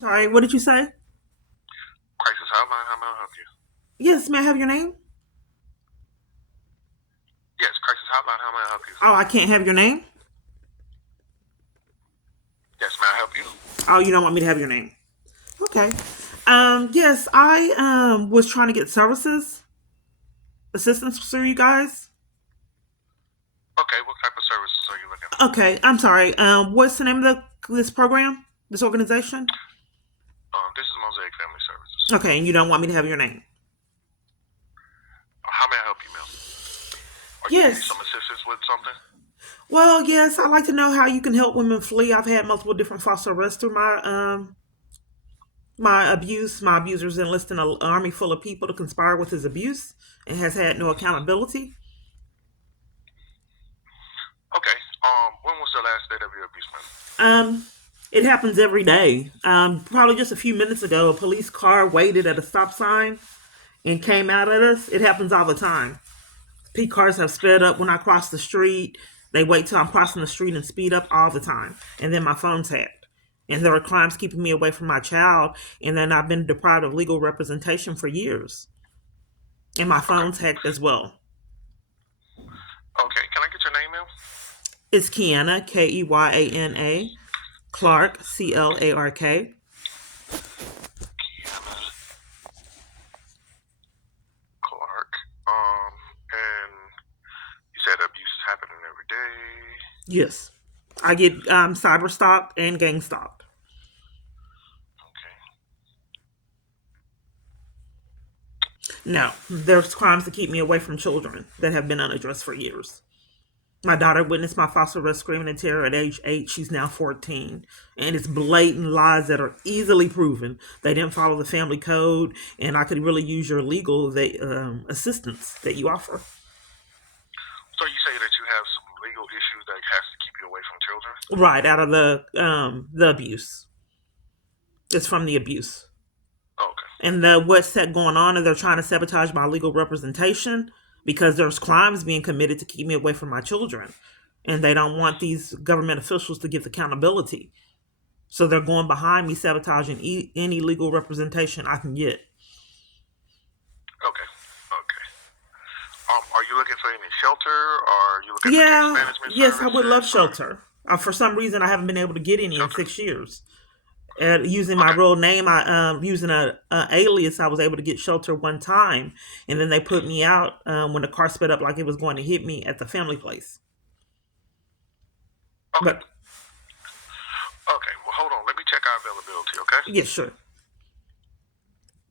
Sorry, what did you say? Crisis Hotline, how may I help you? Yes, may I have your name? Yes, Crisis Hotline, how may I help you? Oh, I can't have your name? Yes, may I help you? Oh, you don't want me to have your name. Okay. Yes, I was trying to get services, assistance through you guys. Okay, what type of services are you looking for? Okay, I'm sorry. What's the name of this program? This organization? This is Mosaic Family Services. Okay, and you don't want me to have your name. How may I help you, ma'am? Are you needing Yes. some assistance with something? Well, yes, I'd like to know how you can help women flee. I've had multiple different false arrests through my abuse. My abuser's enlisting an army full of people to conspire with his abuse and has had no accountability. Okay, when was the last date of your abuse, ma'am? Um, it happens every day. Probably just a few minutes ago, a police car waited at a stop sign and came out at us. It happens all the time. P cars have sped up when I cross the street. They wait till I'm crossing the street and speed up all the time. And then my phone's hacked. And there are crimes keeping me away from my child. And then I've been deprived of legal representation for years. And my Okay, phone's hacked as well. okay, can I get your name, ma'am? It's Kiana, Keyana, Clark, Clark. Kiana Clark. And you said abuse is happening every day. Yes. I get cyber stalked and gang stalked. Okay, No, there's crimes that keep me away from children that have been unaddressed for years. My daughter witnessed my false arrest screaming in terror at age 8. She's now 14. And it's blatant lies that are easily proven. They didn't follow the family code, and I could really use your legal assistance that you offer. so you say that you have some legal issues that has to keep you away from children? Right out of the abuse. It's from the abuse. Okay, And what's that going on, and they're trying to sabotage my legal representation because there's crimes being committed to keep me away from my children, and they don't want these government officials to give accountability, so they're going behind me sabotaging any legal representation I can get. okay, okay. Are you looking for any shelter, or are you looking for case Yeah, management yes, I would services, love or shelter. For some reason I haven't been able to get any in shelter? 6 years. Using my Okay, real name, I using a alias, I was able to get shelter one time, and then they put me out when the car sped up like it was going to hit me at the family place. okay, But okay. Well, hold on. Let me check our availability. Okay. yeah, sure.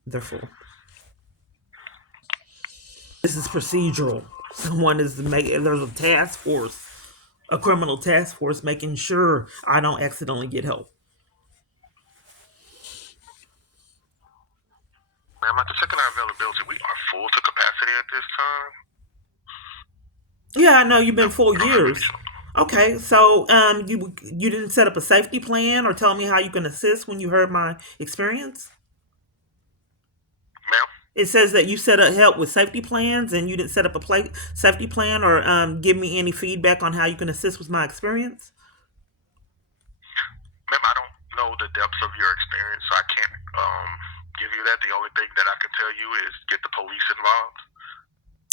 Therefore, this is procedural. Someone is making. There's a task force, a criminal task force, making sure I don't accidentally get help. Ma'am, after checking our availability, we are full to capacity at this time. Yeah, I know you've been We full don't have any years. shelter. Okay, so you didn't set up a safety plan or tell me how you can assist when you heard my experience. Ma'am, It says that you set up help with safety plans and you didn't set up a safety plan or give me any feedback on how you can assist with my experience. ma'am, I don't know the depths of your experience, so I can't give you that. The only thing that I can tell you is get the police involved.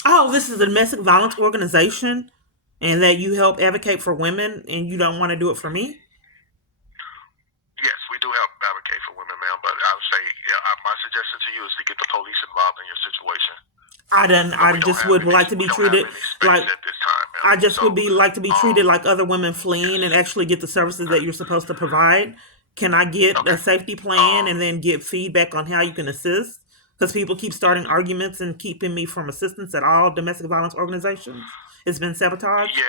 Oh, this is a domestic violence organization and that you help advocate for women and you don't want to do it for me? Yes, we do help advocate for women, ma'am, but I would say yeah, my suggestion to you is to get the police involved in your situation. I just would like to We be don't have treated any like space at this time, ma'am. I just So, would be like to be treated like other women yes, fleeing and actually get the services okay, that you're supposed to provide. Can I get a okay. safety plan Um, and then get feedback on how you can assist? Because people keep starting arguments and keeping me from assistance at all domestic violence organizations. It's been sabotaged. yeah.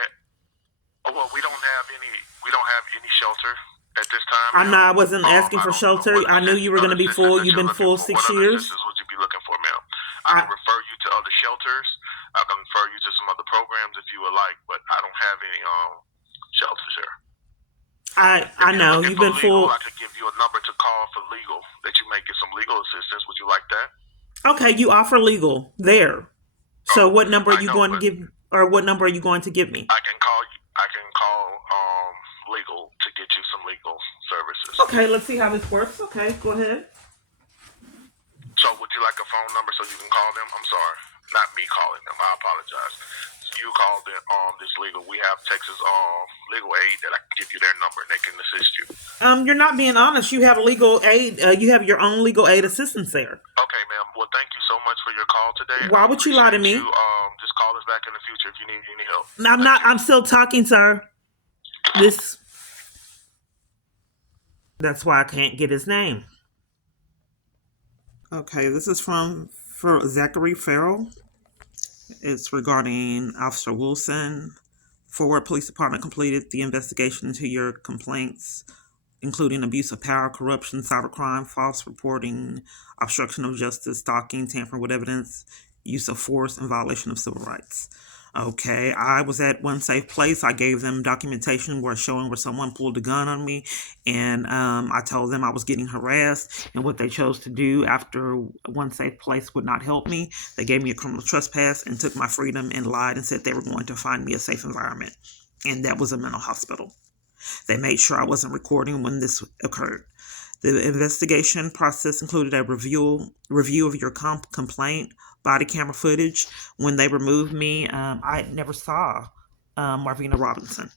Well, we don't have any shelter at this time, I'm ma'am. not. I wasn't asking I for don't know shelter. I knew you were going other to be assistance full. that You've you're been looking full for. What six other years. assistance would you be looking for, ma'am? I I can refer you to other shelters. I can refer you to some other programs if you would like, but I don't have any shelters here. If I you're know looking you've for been legal, I full. could give you a number to call for legal that you may get some legal assistance. Would you like that? Okay, you offer legal there. Oh, So what number are I you know, going to but give, or what number are you going to give me? I can call you. I can call legal to get you some legal services. Okay, let's see how this works. Okay, go ahead. So would you like a phone number so you can call them? I'm sorry, not me calling them. I apologize. You call this legal. We have Texas legal aid that I can give you their number and they can assist you. You're not being honest. You have a legal aid. You have your own legal aid assistance there. Okay, ma'am. Well, thank you so much for your call today. Why would you lie to me? You. Just call us back in the future if you need any help. I'm not. I'm still talking, sir. That's why I can't get his name. Okay, this is for Zachary Ferrell. It's regarding Officer Wilson. Forward Police Department completed the investigation into your complaints, including abuse of power, corruption, cybercrime, false reporting, obstruction of justice, stalking, tampering with evidence, use of force, and violation of civil rights. Okay, I was at one safe place. I gave them documentation showing where someone pulled a gun on me, and I told them I was getting harassed, and what they chose to do after one safe place would not help me. They gave me a criminal trespass and took my freedom and lied and said they were going to find me a safe environment, and that was a mental hospital. They made sure I wasn't recording when this occurred. The investigation process included a review of your complaint, body camera footage. When they removed me, I never saw Marvina Robinson.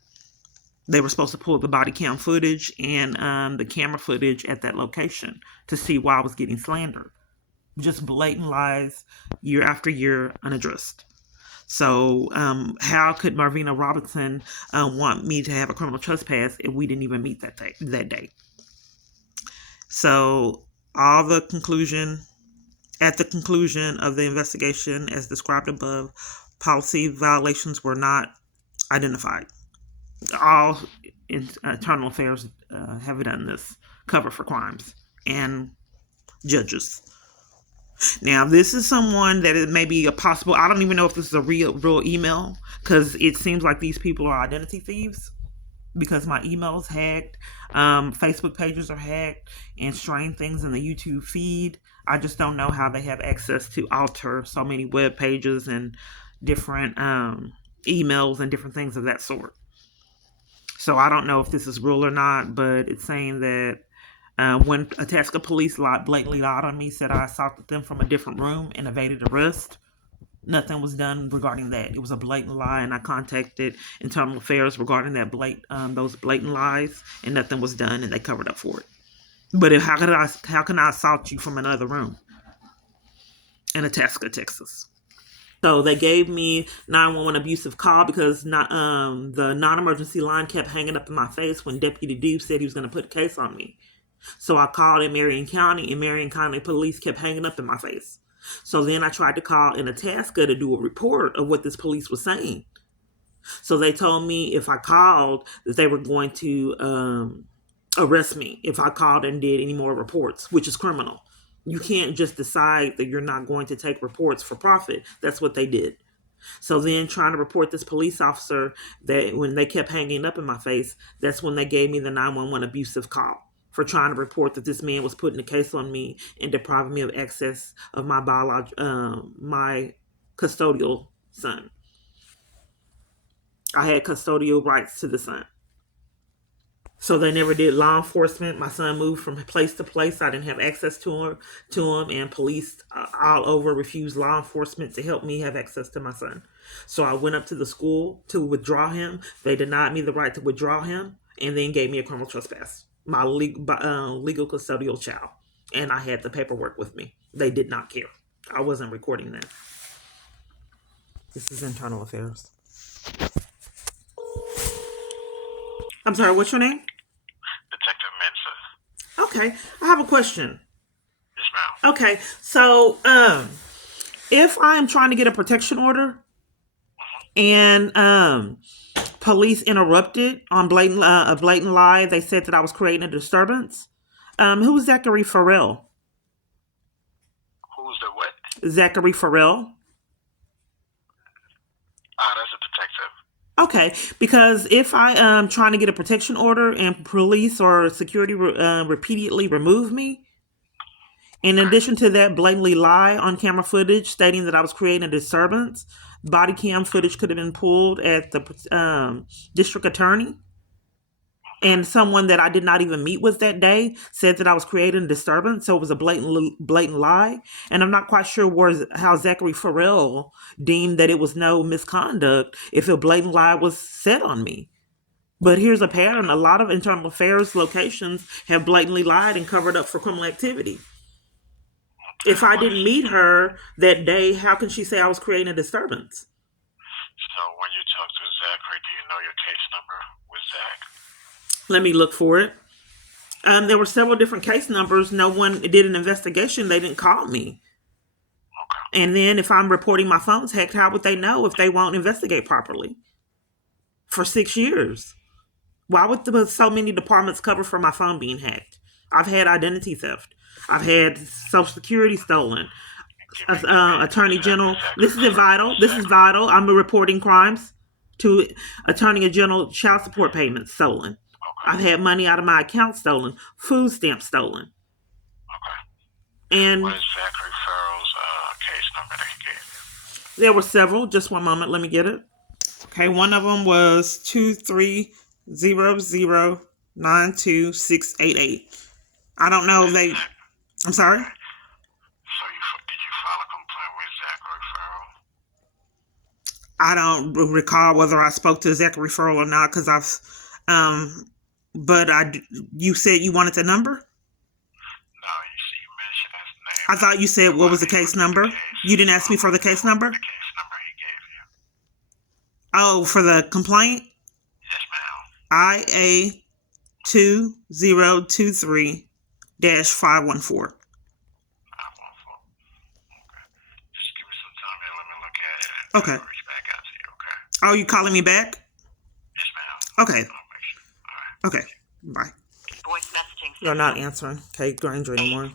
They were supposed to pull the body cam footage and the camera footage at that location to see why I was getting slandered. Just blatant lies, year after year, unaddressed. So how could Marvina Robinson want me to have a criminal trespass if we didn't even meet that day? So at the conclusion of the investigation, as described above, policy violations were not identified. All internal affairs have done this, cover for crimes, and judges. Now, this is someone that it may be a possible, I don't even know if this is a real email, because it seems like these people are identity thieves, because my email's hacked, Facebook pages are hacked, and strange things in the YouTube feed. I just don't know how they have access to alter so many web pages and different emails and different things of that sort. So I don't know if this is real or not, but it's saying that when Itasca police blatantly lied on me, said I assaulted them from a different room and evaded arrest. Nothing was done regarding that. It was a blatant lie, and I contacted Internal Affairs regarding those blatant lies, and nothing was done, and they covered up for it. But how can I assault you from another room in Itasca, Texas? So they gave me 911 abusive call because the non-emergency line kept hanging up in my face when Deputy Dube said he was going to put a case on me. So I called in Marion County, and Marion County police kept hanging up in my face. So then I tried to call in Itasca to do a report of what this police was saying. So they told me if I called that they were going to arrest me if I called and did any more reports, which is criminal. You can't just decide that you're not going to take reports for profit. That's what they did. So then trying to report this police officer, that when they kept hanging up in my face, that's when they gave me the 911 abusive call for trying to report that this man was putting a case on me and depriving me of access of my my custodial son. I had custodial rights to the son. So they never did law enforcement. My son moved from place to place. I didn't have access to him, and police all over refused law enforcement to help me have access to my son. So I went up to the school to withdraw him. They denied me the right to withdraw him, and then gave me a criminal trespass. My legal custodial child, and I had the paperwork with me. They did not care. I wasn't recording that. This is Internal Affairs. I'm sorry, what's your name? Detective Mensa. Okay, I have a question. Yes, ma'am. Okay, so if I am trying to get a protection order and police interrupted on a blatant lie, they said that I was creating a disturbance. Who's Zachary Ferrell? Who's the what? Zachary Ferrell. That's a detective. Okay, because if I am trying to get a protection order and police or security repeatedly remove me, in addition to that, blatantly lie on camera footage stating that I was creating a disturbance, body cam footage could have been pulled at the district attorney. And someone that I did not even meet with that day said that I was creating a disturbance. So it was a blatant lie. And I'm not quite sure how Zachary Ferrell deemed that it was no misconduct if a blatant lie was said on me. But here's a pattern. A lot of internal affairs locations have blatantly lied and covered up for criminal activity. If I didn't meet her that day, how can she say I was creating a disturbance? So when you talk to Zachary, do you know your case number with Zach? Let me look for it. There were several different case numbers. No one did an investigation. They didn't call me. Okay. And then if I'm reporting my phone's hacked, how would they know if they won't investigate properly? For 6 years. Why would so many departments cover for my phone being hacked? I've had identity theft. I've had Social Security stolen. Attorney General. This is vital. This is vital. I'm reporting crimes to Attorney General child support payments stolen. Okay. I've had money out of my account stolen. Food stamps stolen. Okay. And what is Zachary Ferrell's case number that he gave you? There were several. Just one moment. Let me get it. Okay, one of them was 230092688. I don't know if they. I'm sorry. So did you file a complaint with Zachary Ferrell? I don't recall whether I spoke to Zachary Ferrell or not because but you said you wanted the number? No, you mentioned his name. I thought you said what was the case number? You didn't ask me for the case number? The case number he gave you. Oh, for the complaint? Yes, ma'am. IA 2023-514. 514. Okay. Just give me some time here. Let me look at it. And Okay. reach back out to you, okay? Oh, you calling me back? Yes, ma'am. Okay. I'll make sure. All right. Okay. Bye. Voice messaging. You're not answering Kate Granger anymore.